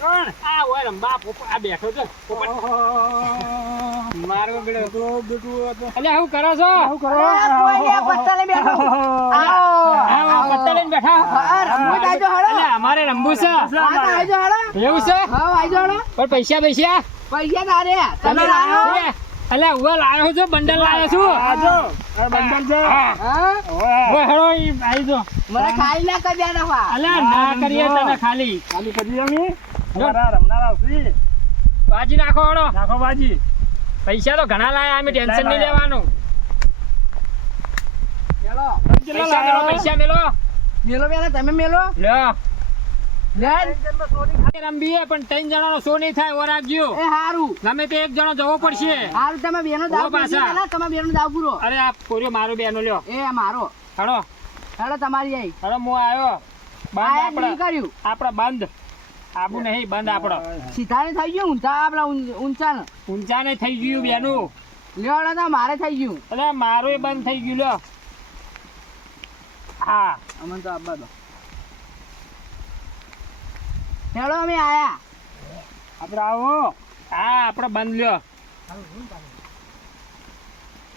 કોણ આ ઓય રંબા પોપટ આ બેઠો છે પોપટ મારો બેટો અલ્યા હું કરો છો શું કરો કોઈ ને પત્તા લઈને બેઠો આ પત્તા લઈને બેઠા રમવા આજો હળો અલ્યા અમારે રંબુ છે આજો હળો એવું છે હા આજો હળો પણ પૈસા પૈસા તારે તમે લાયો અલ્યા ઉવા લાયો છું બંડલ લાયો છું આજો આ બંડલ છે હા ઓય હેડો ઈ આઈ જો મને ખાઈ ના કરી દે નફા અલ્યા ના કરીએ તને ખાલી ખાલી કરી અમે અમારા રમનારા છે બાજી નાખો હેડો નાખો બાજી પૈસા તો ઘણા લાયા અમે ટેન્શન નહીં લેવાનું ચલો પૈસા મેલો મેલો બેના તમે મેલો લ્યો લે રંબીએ પણ 3 જણાનો શો નહીં થાય ઓ રાખજો એ હારું ગમે તે એક જણો જવો પડશે હારું તમે બેનો દાવ ઓ પાછા. પૂરો તમે બેનો દાવ પૂરો અરે આ કોરિયો મારો બેનો લ્યો એ મારો હેડો હેડો તમારી આઈ હેડો હું આવ્યો બંધ આયા આપણે નહીં કર્યું આપણે બંધ આબુ નહીં બંધ આપણો સીધાને થઈ ગયું ઊંચા આપડા ઊંચા ને ઊંચા ને થઈ ગયું બેનું લેવડા તો મારે થઈ ગયું એટલે મારું બંધ થઈ ગયું લ્યો હા અમને તો આપવા દો હેડો અમે આયા આપણે આવો હા આપણે બંધ લ્યો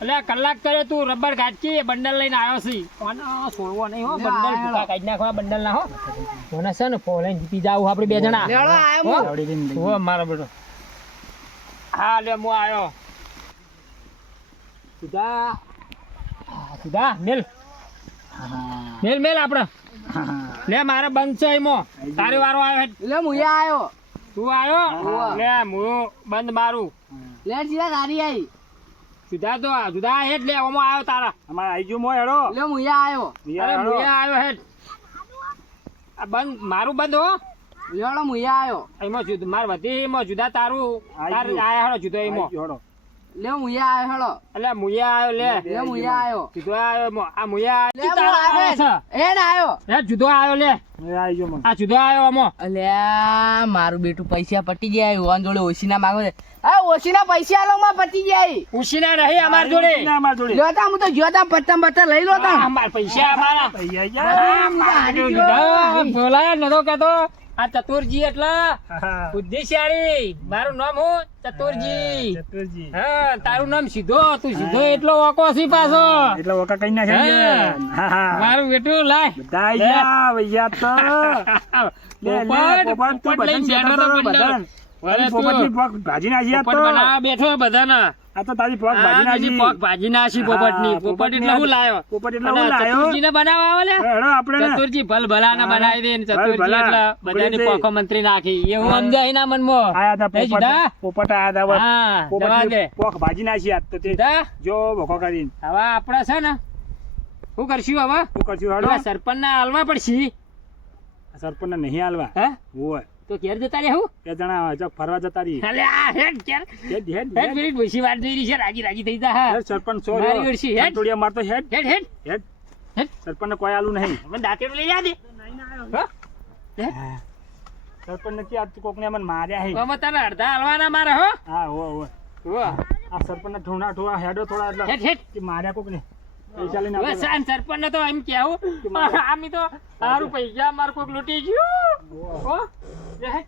એટલે કલાક કરે તું રબર ગાંચી બંડલ લઈને આવ્યો છી છોડવો નહીં હો લે, બંડલ આયો. ભૂકા કાઢી નાખવા બંડલ ના હો કોને છે ને ફોલાઈને જીતી જાવ આપણે બે જણા લેવડો આયો હો? હું હો મારો બેટો હા લે હું આવ્યો સુધા સુધા મેલ મેલ મેલ આપણે લે મારે બંધ છે એમાં તારી વારો આવ્યો હેડ. લે મુયા આયો તું આવ્યો હા. લે હું બંધ મારું લે સીધા તારી આઈ સુધા તો સુધા હેડ લે ઓમાં આવ્યો તારા અમારે આઈ ગયું મો હેડો લે મુયા આયો અરે મુયા આવ્યો હેડ આ બંધ મારું બંધ હો લેવડો મુયા આયો એમાં જુદ માર વધી એમાં જુદા તારું આઈ તાર ગયું. આયા હેડો જુદો એમાં આઈ ગયું હેડો લે મુયા આયો હેડો એટલે મુયા આવ્યો લે લે મુયા આયો જુદો આવ્યો એમાં. આ મુયા લે આવ્યો તારા આવ્યો છે એ ના આયો હે જુદો આવ્યો લે એ આઈ ગયો મને આ જુદો આવ્યો આમાં અલ્યા મારું બેટું પૈસા પટી જાય ઓન જોડે ઓછીના માંગો છે આ ઓછીના પૈસા આલો માં પટી જાય ઉશીના નહીં અમાર જોડે ના અમાર જોડે જોતા હું તો જોતા પત્તા લઈ લો તા અમાર પૈસા અમારા આઈ આઈ ગયા જુદા બોલાય નતો કેતો આ ચતુરજી એટલે હા. બુદ્ધિશાળી મારું નામ હું ચતુરજી ચતુરજી હા તારું નામ સીધો તું સીધો એટલો ઓકો છી પાછો એટલે ઓકા કઈ ના છે હા હા મારું બેટું લાય બધા આઈ ગયા ભૈયા તો લે લે પોપટ તું પોપટ લઈને બદન બેઠો તો બદન અરે તું પોપટની પગ ભાજી નાખી આ પોપટ તો બનાવવા બેઠો બધાના આ તો તારી પગ ભાજી નાખી પગ ભાજી નાખી પોપટની હા, પોપટ એટલે હું લાયો પોપટ એટલે અને હું લાયો ચતુરજીને બનાવવા આવે લે હેડો આપણે ને. ચતુરજી ભલ ભલાના હા, બનાવી દે ને ભલ ચતુરજી ભલા. એટલે બધાની બોલી દે. પોખો મંત્રી નાખી એવું સમજાય ના મનમાં આયા તા એ સીધા? પોપટ આયા તા બસ. હા જવા પોપટની દે પગ ભાજી નાખી આજ તો તે સીધા જો ભોકો કરીને હવે આપણે છે ને શું કરશું હવે શું કરશું હેડો પેલા સરપંચના હાલવા પડશે સરપંચને નહીં હાલવા હે હોય તો ઘેર જતા રહ્યા હું બે જણા જો ફરવા જતા રહી અલે આ હેડ ઘેર હેડ હેડ હેડ મિનિટ ભૂસી વાત જોઈ રહી છે રાજી રાજી થઈ જા હા હેડ સરપંચ સો મારી ઓળશી, હેડ. ટોળિયા મારતો હેડ હેડ હેડ હેડ હેડ સરપંચને કોઈ આલું નહીં મને દાંતેડું લઈ જા દે હા? હેડ. સરપંચને કે આજ કોકને અમને માર્યા હે હવે તને અડધા હાલવાના મારે હો હા હો હો હો. આ સરપંચને ઠોણા હેડો થોડા એટલે હેડ હેડ કે માર્યા કોકને પૈસા લઈને હવે આપો. સાન સરપંચને તો એમ કેવું આમી તો સારું પૈસા માર કોક લૂંટી ગયું હો લે હેડ.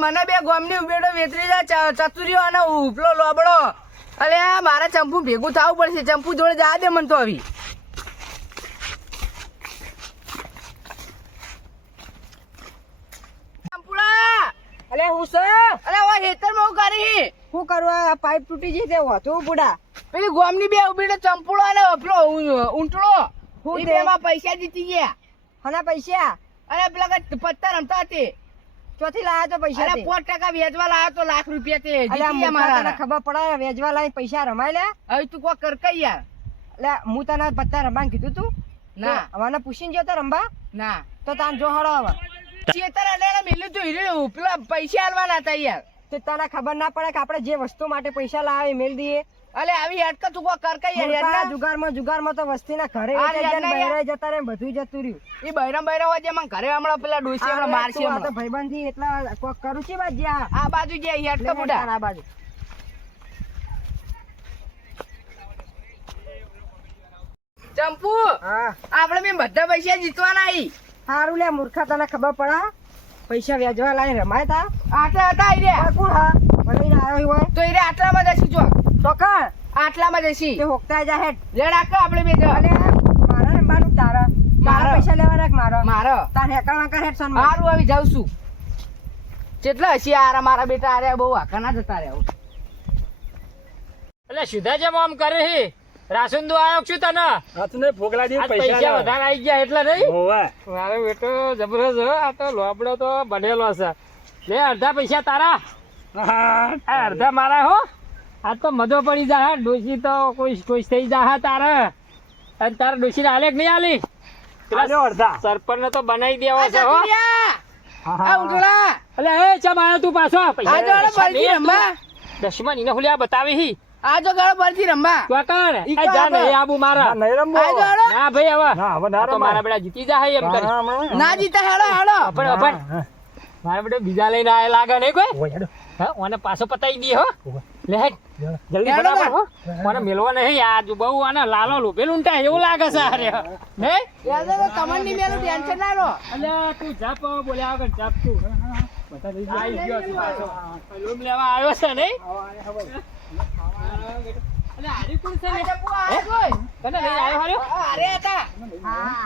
મને બે ગોમની ઉભેડો વેતરી જા ચતુરીઓ અને ઉપલો લોબડો અરે આ મારા ચંપુ ભેગું થવું પડશે ચંપુ જોડે જા દે મને તો આવી ચંપુડા અલે હું છે અરે ઓ હેતર માં કરી શું કરવા આ પાઇપ તૂટી જઈ તે હોતું બુડા પેલી ગોમની બે ઉભેડો ચંપુડો અને ઉપલો ઊંટડો હું ઈ તે? બેમાં પૈસા જીતી ગયા હના પૈસા અરે પેલા કાંઈ પત્તા રમતા હતી ચોથી લાયા તો પૈસા અરે તે? 5% વેચવા લાવ્યો તો લાખ રૂપિયા તે અલે આ જીતી ગયા મૂર્ખા તને મારા ખબર પડે વેચવા લાવી પૈસા રમાય લે હવે તું કોઈ કર કઈ યાર એટલે હું તને પત્તા રમવાનું કીધું તું ના મને પૂછીને જતો રંબા ના તો તાન જો હળો હવે ચેતર અડેલા મેલ્યું તું હીરો પેલા પૈસા આલવાના હતા યાર તો તને ખબર ના પડે કે આપણે જે વસ્તુ માટે પૈસા લાવે મેલ દઈએ અલે આવી હેડકા તું કોઈ કર કઈ યાર મૂર્ખા, યાર જુગારમાં તો વસ્તીના ઘરે આ વેચાઈ જાય ને યાર, બહેરાઈ જતા રહે ને બધું જતું રહ્યું એ બૈરા હોય જે મને ઘરે હમણાં પેલા ડોસી હમણાં મારશે આ તો હમણાં. ભાઈબંધી એટલા કોક કરું છે બાદ જ્યાં આ બાજુ જે હેડકા લે બુડા આ બાજુ ચંપુ હા આપણે મેં બધા પૈસા જીતવાના ઈ હારું લે મૂર્ખા તને ખબર પડે પૈસા વ્યાજવા લાઈને રમાય તા આટલા હતા ઈ રહ્યા. આ કોણ હા મને આવ્યો હોય તો ઈ રહ્યા આટલામાં જશી ચોક. તો કર આટલામાં જશી. તે હોકતા જા હેડ લેડ આખો આપણે બે જણ. અને મારા રમવાનું તારા મારા પૈસા લેવાના કે મારા મારો. તાર હેકણ કર હેડ સોન હારું આવી જાઉં છું. કેટલા હસી આરા મારા બેટા આર્યા બહુ આખા ના જતા રહ્યા. એટલે સીધા જેમ આમ કરે છે રાસુંદુ આવ્યો છું તને હાથને ફોગલા દે આજ પૈસા પૈસા લેવા. વધારે આવી ગયા એટલે નહીં હોવે. મારો બેટો જબરજસ્ત હો. આ તો લોબડો તો બનેલો છે લે અડધા પૈસા તારા હા. આ અડધા મારા હો આ તો મધો પડી જા ડોસી તો કોઈ થઈ જા તારે અને તારા ડોસી હાલે કે નહીં હાલી આલ્યો અડધા. સરપંચ ને તો બનાવી દેવા આ છે હો ચતુરિયા! હા, આ હા. ઉંટોળા! એટલે એ ચમ આવ્યો તું પાછો આ જો આડો બળથી રમવા. દશમન એને હુલિયા બતાવી હી આ જો ગાળો બળથી રમવા. તું કણ ઈ એ જા કાં ને આબુ મારા ના, નહીં રમવું આ જો હવે. આડો. ના ભાઈ હવે ના, હવે ના આ તો રમાય. મારા બેટા જીતી જાય એમ કરી હા, હમણાં. ના જીતા હેડો હેડો. પણ પણ હા. મારા બેટો બીજા લઈને આયા લાગે નહીં કોઈ હોવે, હેડો. હા ઓને પાછો પતાવી દે હો હોવે. લે હેડ હેડો. જલ્દી હેડો ફટાફટ હો મને મેલવા નહીં આ જો બહુ આને લાલો લોભેલું ઊંટા એવું લાગે છે અરે નહીં યાદ આવે કમર ની મેલું ટેન્શન ના લો. અલ્યા તું જાપ બોલ્યા વગર જાપ તું આઈ ગયો છે પાછો લોમ લેવા આવ્યો છે નહીં અલ્યા હારી કોણ છે આ ને? ચંપુ આ કોઈ. તને લઈને આવ્યો હાર્યો આ હારે હતા.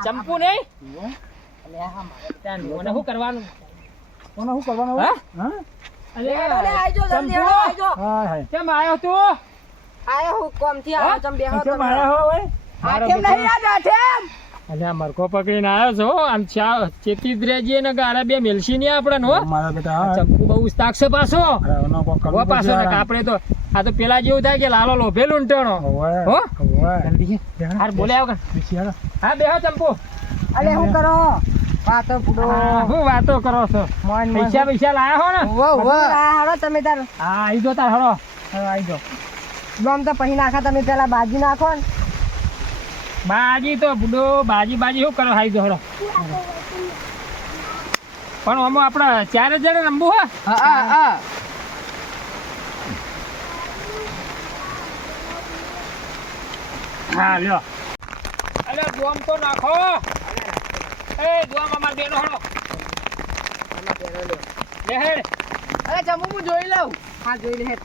ચંપુ નહીં ત્યાં મને શું કરવાનું કોને શું કરવાનું હા? હવે? હા? હેડો લે આવજો જલ્દી ચંપુ? હેડો આવજો હા, હા. કેમ આવ્યો તું આયો હું કોમ થી આવ્યો તમે બેહો કેમ તમે આયા હો હવે? આઠેમ નહીં યાદ આઠેમ. અલ્યા મરકો પકડીને આવ્યો છો આમ ચેતી જ રહેજે ને ગારા બે મેલસી નહીં આપણે હો મારા બેટા હા. ચંપુ બહુ ઉસ્તાક છે પાછો અરે, આનો કોક કરવું હો પાછો પડશે. ને આપણે તો આ તો પેલા જેવું થાય કે લાલો લોભેલું ઊંટાણો હોવે. હો? હોવે. જલ્દી બેહાડો. હાર બોલ્યા વગર બેસી હેડો. હા બેહો ચંપુ અલે હું કરો વાતો પૂડો શું વાતો કરો છો મોન મોન પૈસા લાયા હો ને વાહ વાહ. હાલો તમે તાર હા આવી જો તાર હળો આવી જો ગમ તો પછી નાખા તમે પેલા બાજી નાખો ને બાજી તો બુડો બાજી શું કરો હાઈ જો હળો પણ આમાં આપણે ચારે જણે રમવું હો હા હા હા. હા લ્યો અલે બોમ તો નાખો એ બોમ અમાર બેનો હળો લે હેડ અરે ચંપુ હું જોઈ લઉં. હા જોઈ લે હેડ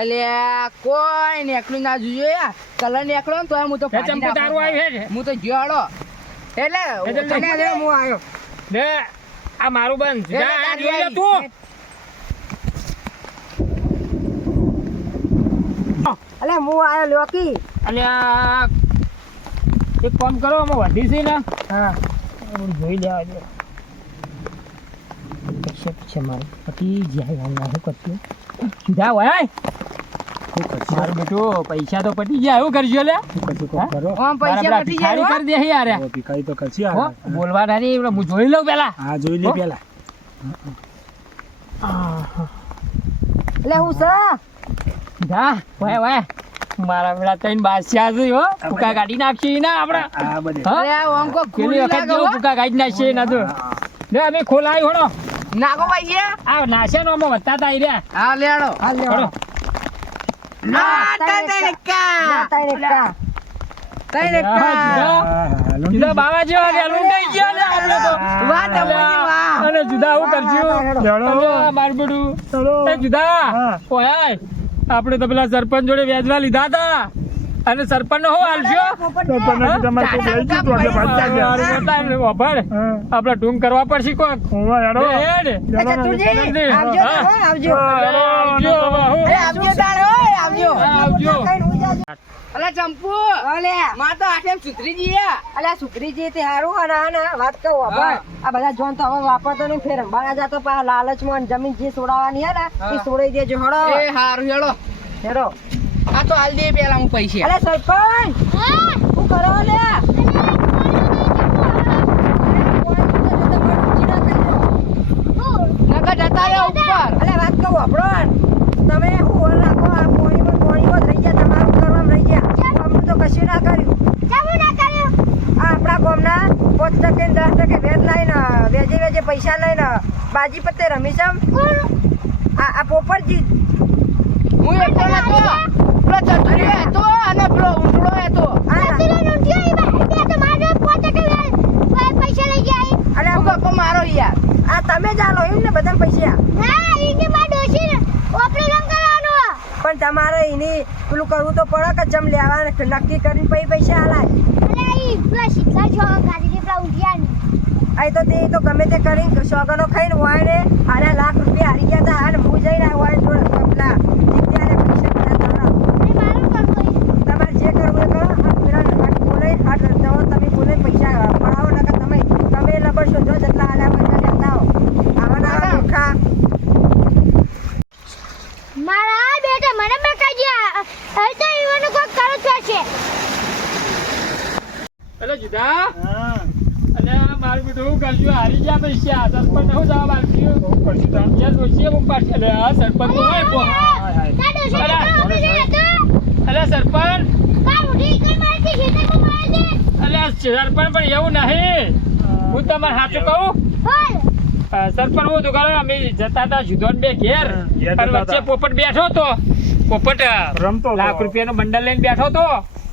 અલ્યા કોઈ નેકળું ના જોઈએ યાર. કલર નેકળો ને તો હું તો એ ચંપુ તારું આવ્યું હેડ હું તો ગયો હેડો. એટલે અને લે હું આવ્યો લે આ મારું બંધ એ જા તારી જોઈ લે આવી. તું અલે હું આવ્યો લોકી અલ્યા એક કામ કરો આમાં વધી છે ને હા જોઈ લેવા જો છે મારું પતિ જ્યાં શું કરશું સીધા હોય મારું બેટું પૈસા તો પટી ગયા એવું કરજો લે પછી કોક કરો. આમ પૈસા પટી જાય હો. કરી દે યાર હવે ભિખારી તો કરશે હો આ. બોલવા નહીં હું જોઈ લઉં પેલા હા, જોઈ લે હો? પેલા. એટલે હું સા સીધા વાય વાય મારા પેલા ત્રણ બાદશાહ છે હો ભૂકા કાઢી નાખશે ને આપણે આ બધે. હા? અરે આ આમ કોઈ પેલી ખૂલી વખત લાગે જેવું હો. ભૂકા કાઢી નાખશે ના તો લે અમે ખોલાઈ હોડો નાખો ભાઈ આ નાશ્યાનો આમાં વધતા તા રહ્યા હા લેડો. હાલ લે હળો. ના તને કા. તાઈ ને કા તને કા. જુદા. હા, હા, લૂંટી જુદા બાવા જેવા ને લૂંટાઈ ગયા ને આપણે તો વાહ તમોજી વાહ. અને જુદા આવું કરશું લેવડો. અને મારું બેટું ચલો. એ જુદા હા. ઓય આપણે તો પેલા સરપંચ જોડે વ્યાજવા લીધા હતા અને સરપંચ નો હું હાલશો તો પણ તમારે કોક લઈ ગયું તો આપણે ભાગતા ગયા. હા. આપડે ટૂંક કરવા પડશે કોક હોવે, હેડો. હેડ. ચતુરજી આવજો હા. હો, આવજો આવજો હવે, હું. એ આવજો તારે ઓય આવજો. આવજો કઈ હું જાજો. અલા ચંપુ અલે માં તો આઠેમ સુધરી જઈએ. અલ્યા સુખરીજી તે હારું અને વાત કહું હવે આ બધા જોન તો હવે વાપરતો નહીં ફેર અંબાણા જાતો પા લાલચમાં ને જમીન જે છોડાવવાની હે ને એ છોડાઈ દેજો હળો એ હારું હેડો. હેરો આ તો હાલ દે પેલા હું પૈસા. અલે સરપંચ શું કરો લે નકર જતા રહો ઉપર. અલે વાત કહું આપણો તમે શું ઓર રાખો આ પોણીમાં રહી ગયા તમારું કરવામાં રહી ગયા અમને તો કશું ના કર્યું આ આપણા ગામના 5% 10% વેજ લઈને વેજે પૈસા લઈને બાજી પત્તે રમી છે આ પોપટજી હું એકલો નતો. પેલો ચતુર્યો હતો અને પેલો ઊંટડો હતો. અરે શું ગપ્પો મારો યાર? આ તમે જ આલો એમ ને બધા પૈસા પણ તમારે એની પેલું કરવું તો પડે કે જમ લેવા નક્કી કરીને પછી પૈસા આલાય આ તો તે તો ગમે તે કરીને સોગનો ખાઈને હોય ને આને લાખ રૂપિયા હારી ગયા હતા અને હું જઈને હોય જોડે પેલા જીત્યા પૈસા બધા તમારે જે કરવું એ કરો આ પેલા બોલે આ જવો તમે બોલે પૈસા પડાવો ને તમે લબડશો જો જેટલા આલ્યા હોય એટલા લેતા આવો આવાના ભૂખા મારા બેટા મને બકાજ્યા હવે તો ઈવાનું કોઈ કરો છે અલે જુદા અલે મારું બેટું હું કરજો હારી ગયા પૈસા સરપંચ હું જવાબ આપ્યું યાર રોશીએ મુક પાડશે અલે આ સરપંચ તો હોય કો અલે સરપંચ અલે સરપંચ પણ એવું નહીં હું તમને સાચું કહું સરપંચ હું તો કરો અમે જતા હતા જુદોન બે ઘેર અને વચ્ચે પોપટ બેઠો તો પોપટ રમતો હતો. લાખ રૂપિયાનો બંડલ લઈને બેઠો તો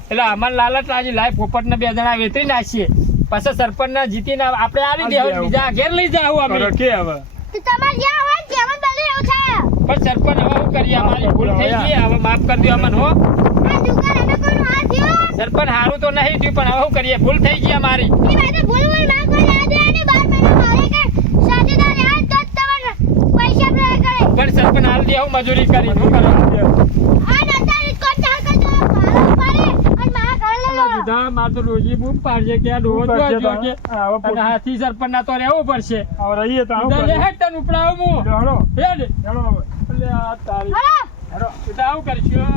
એટલે અમારે લાલચ આજે લાય પોપટ ને 2 જણા વેતરી નાખીએ પછી સરપંચ ને જીતીને આપણે આવી દે બીજા ઘેર લઈ જાવ અમે કરો કે હવે તમારે જ્યાં હોય જેવન બદલે એવું થાય પણ સરપંચ હવે શું કરીએ અમારી ભૂલ થઈ ગઈ હવે માફ કરી દો અમને હો આ દુકાન એને કોઈનો હાથ થયો સરપંચ હારું તો નહીં થયું પણ હવે શું કરીએ ભૂલ થઈ ગઈ અમારી એ વાતે ભૂલ ના કોઈ યાદ અને 12 મહિના મારે કે સાથેદાર યાદ તો તમને પૈસા પ્રે કરે પણ સરપંચ હાલ દે હું મજૂરી કરી શું કરો આ નતારી કોણ ચાલ કરજો મારો પાડે અને મારા ઘરે લઈ લો બધા માર તો રોજી બૂમ પાડશે કે આ ડોહો જો કે અને હાથી સરપંચ ના તો રહેવું પડશે હવે રહીએ તો આવું લે હેડ તને ઉપડાવું હું હેડો હેડ હેડો હવે એટલે આ તારી હલો હેડો જુદા આવું કરશું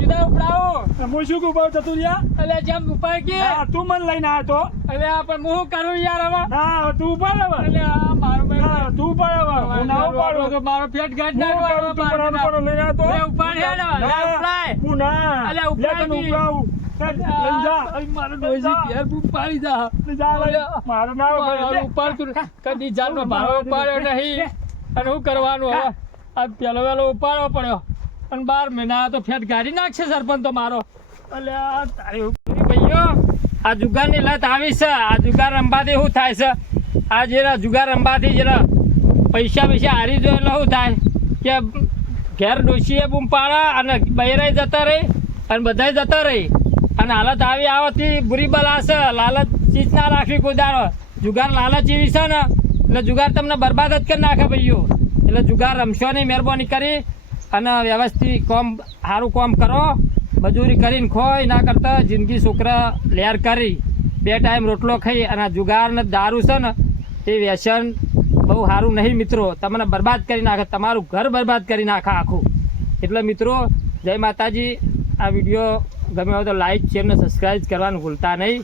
જુદા ઉપડાવો હું શું કહું બાવ ચતુરિયા એટલે જેમ ઉપાય કે તું મને લઈને આવ્યો તો એટલે આ પણ હું કરું યાર હવે ના તું ઉપાડ હવે એટલે આ મારો ના, તું ઉપાડ હવે હું ના ઉપાડું તો મારો પેટ ગાંઠ હું નાખવાનો ઉપાડું, તું મને ઉપાડો લઈને આવ્યો તો લે ઉપાડ હેડ લે ઉપાડ હું ના અલ્યા, લે ઉપાડ તને બી. ઉપાડું. લઈને જા મારો ડોસી ઘેર બૂમ પાડી જા લઈ જા લઈ. મારું નામ મારો ઉપાડતું કદી જાનનો ભારો ઉપાડ્યો નહીં અને શું કરવાનું હવે આ પેલો વેલો ઉપાડવો પડ્યો અને 12 મહિના તો ફેટ ગાડી નાખશે સરપંચ તો મારો અલ્યા તારી ભાઈઓ આ જુગારની લત આવી છે આ જુગાર રમવાથી શું થાય છે આ જરા જુગાર રમવાથી જરા પૈસા હારી જો એટલે શું થાય કે ઘેર ડોશીએ બૂમ પાડા અને બૈરાઈ જતા રહી અને બધાય જતા રહી અને હાલત આવી આવતી બુરી બલા છે લાલચ ચીજ ના રાખવી કોઈ દાડો જુગાર લાલચ એવી છે ને એટલે જુગાર તમને બરબાદ જ કરી નાખે ભાઈઓ એટલે જુગાર રમશો નહીં મહેરબાની કરી અને વ્યવસ્થિત કામ સારું કામ કરો મજૂરી કરીને ખોય ના કરતા જિંદગી છોકરા લેર કરી 2 ટાઈમ રોટલો ખાઈ અને જુગાર ને દારૂ છે ને એ વ્યસન બહુ સારું નહીં મિત્રો તમને બરબાદ કરી નાખે તમારું ઘર બરબાદ કરી નાખે આખું એટલે મિત્રો જય માતાજી આ વિડીયો ગમે હોય તો લાઈક શેર ને સબસ્ક્રાઈબ કરવાનું ભૂલતા નહીં